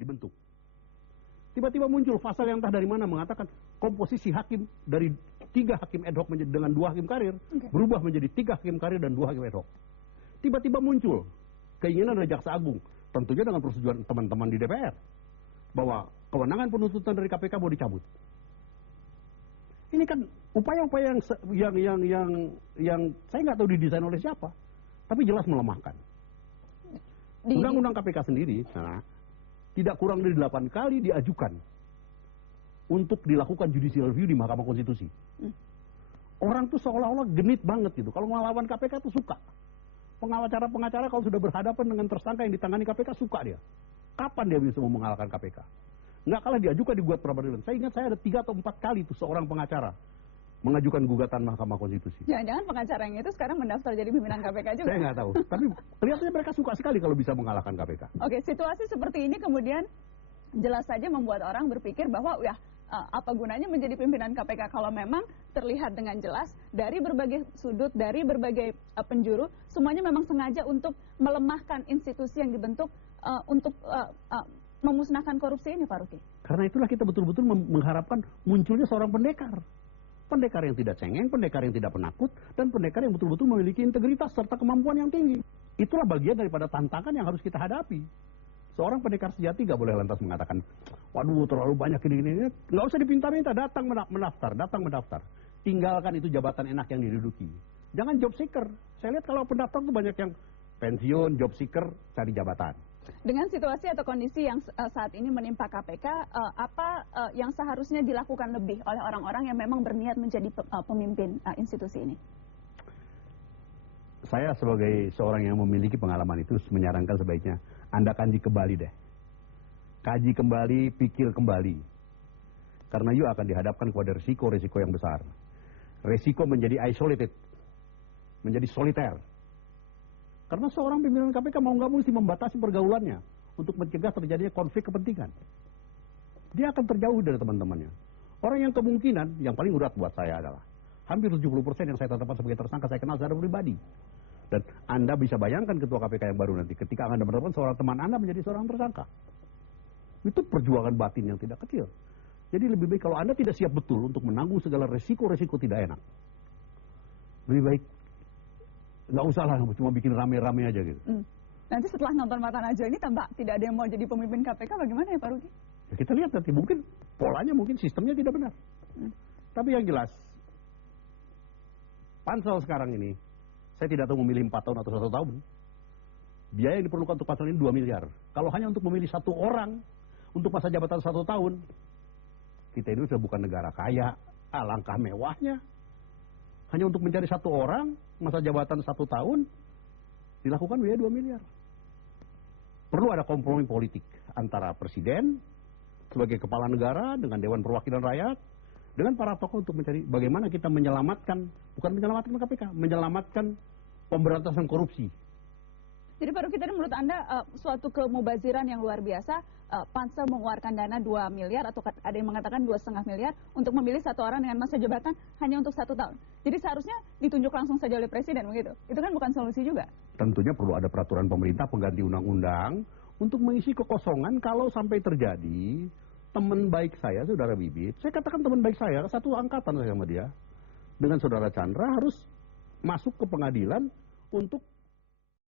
dibentuk. Tiba-tiba muncul pasal yang entah dari mana mengatakan komposisi hakim dari 3 hakim ad hoc dengan 2 hakim karir berubah menjadi 3 hakim karir dan 2 hakim ad hoc. Tiba-tiba muncul keinginan dari Jaksa Agung, tentunya dengan persetujuan teman-teman di DPR, bahwa kewenangan penuntutan dari KPK mau dicabut. Ini kan upaya-upaya yang saya nggak tahu didesain oleh siapa, tapi jelas melemahkan. Undang-undang KPK sendiri, tidak kurang dari 8 kali diajukan untuk dilakukan judicial review di Mahkamah Konstitusi. Orang tuh seolah-olah genit banget gitu. Kalau melawan KPK tuh suka. Pengacara-pengacara kalau sudah berhadapan dengan tersangka yang ditangani KPK suka dia. Kapan dia bisa mau mengalahkan KPK? Nggak kalah diajukan digugat pra-peradilan. Saya ingat saya ada 3 atau 4 kali tuh seorang pengacara mengajukan gugatan Mahkamah Konstitusi. Jangan-jangan pengacara yang itu sekarang mendaftar jadi pimpinan KPK juga? Saya nggak tahu. Tapi kelihatannya mereka suka sekali kalau bisa mengalahkan KPK. Oke, situasi seperti ini kemudian jelas saja membuat orang berpikir bahwa ya apa gunanya menjadi pimpinan KPK kalau memang terlihat dengan jelas dari berbagai sudut, dari berbagai penjuru, semuanya memang sengaja untuk melemahkan institusi yang dibentuk untuk memusnahkan korupsi ini, Pak Ruki. Karena itulah kita betul-betul mengharapkan munculnya seorang pendekar. Pendekar yang tidak cengeng, pendekar yang tidak penakut, dan pendekar yang betul-betul memiliki integritas serta kemampuan yang tinggi. Itulah bagian daripada tantangan yang harus kita hadapi. Seorang pendekar sejati gak boleh lantas mengatakan, waduh terlalu banyak ini. Nggak usah dipinta-minta, datang mendaftar. Tinggalkan itu jabatan enak yang diduduki. Jangan job seeker. Saya lihat kalau pendaftar tuh banyak yang pensiun, job seeker, cari jabatan. Dengan situasi atau kondisi yang saat ini menimpa KPK, apa yang seharusnya dilakukan lebih oleh orang-orang yang memang berniat menjadi pemimpin institusi ini? Saya sebagai seorang yang memiliki pengalaman itu menyarankan sebaiknya Anda kaji kembali deh. Kaji kembali, pikir kembali. Karena you akan dihadapkan kepada resiko-resiko yang besar. Resiko menjadi isolated, menjadi soliter. Karena seorang pimpinan KPK mau nggak mesti membatasi pergaulannya untuk mencegah terjadinya konflik kepentingan. Dia akan terjauh dari teman-temannya. Orang yang kemungkinan, yang paling berat buat saya adalah hampir 70% yang saya tetapkan sebagai tersangka saya kenal secara pribadi. Dan Anda bisa bayangkan ketua KPK yang baru nanti ketika Anda menetapkan seorang teman Anda menjadi seorang tersangka. Itu perjuangan batin yang tidak kecil. Jadi lebih baik kalau Anda tidak siap betul untuk menanggung segala resiko-resiko tidak enak. Lebih baik nggak usah lah, cuma bikin rame-rame aja gitu. Nanti setelah nonton Mata Najwa ini tambah tidak ada yang mau jadi pemimpin KPK, bagaimana ya Pak Ruki? Ya, kita lihat nanti, mungkin polanya, mungkin sistemnya tidak benar. Tapi yang jelas, pansel sekarang ini, saya tidak tahu memilih 4 tahun atau 1 tahun. Biaya yang diperlukan untuk pansel ini 2 miliar. Kalau hanya untuk memilih 1 orang, untuk masa jabatan 1 tahun, kita ini sudah bukan negara kaya, alangkah mewahnya. Hanya untuk mencari 1 orang, masa jabatan 1 tahun, dilakukan biaya 2 miliar. Perlu ada kompromi politik antara presiden sebagai kepala negara dengan Dewan Perwakilan Rakyat, dengan para tokoh untuk mencari bagaimana kita menyelamatkan, bukan menyelamatkan KPK, menyelamatkan pemberantasan korupsi. Jadi Pak Ruki, tadi menurut Anda suatu kemubaziran yang luar biasa, pansel mengeluarkan dana 2 miliar atau ada yang mengatakan 2,5 miliar untuk memilih 1 orang dengan masa jabatan hanya untuk 1 tahun. Jadi seharusnya ditunjuk langsung saja oleh presiden begitu. Itu kan bukan solusi juga. Tentunya perlu ada peraturan pemerintah pengganti undang-undang untuk mengisi kekosongan kalau sampai terjadi teman baik saya, Saudara Bibit. Saya katakan teman baik saya, 1 angkatan saya sama dia. Dengan Saudara Chandra harus masuk ke pengadilan untuk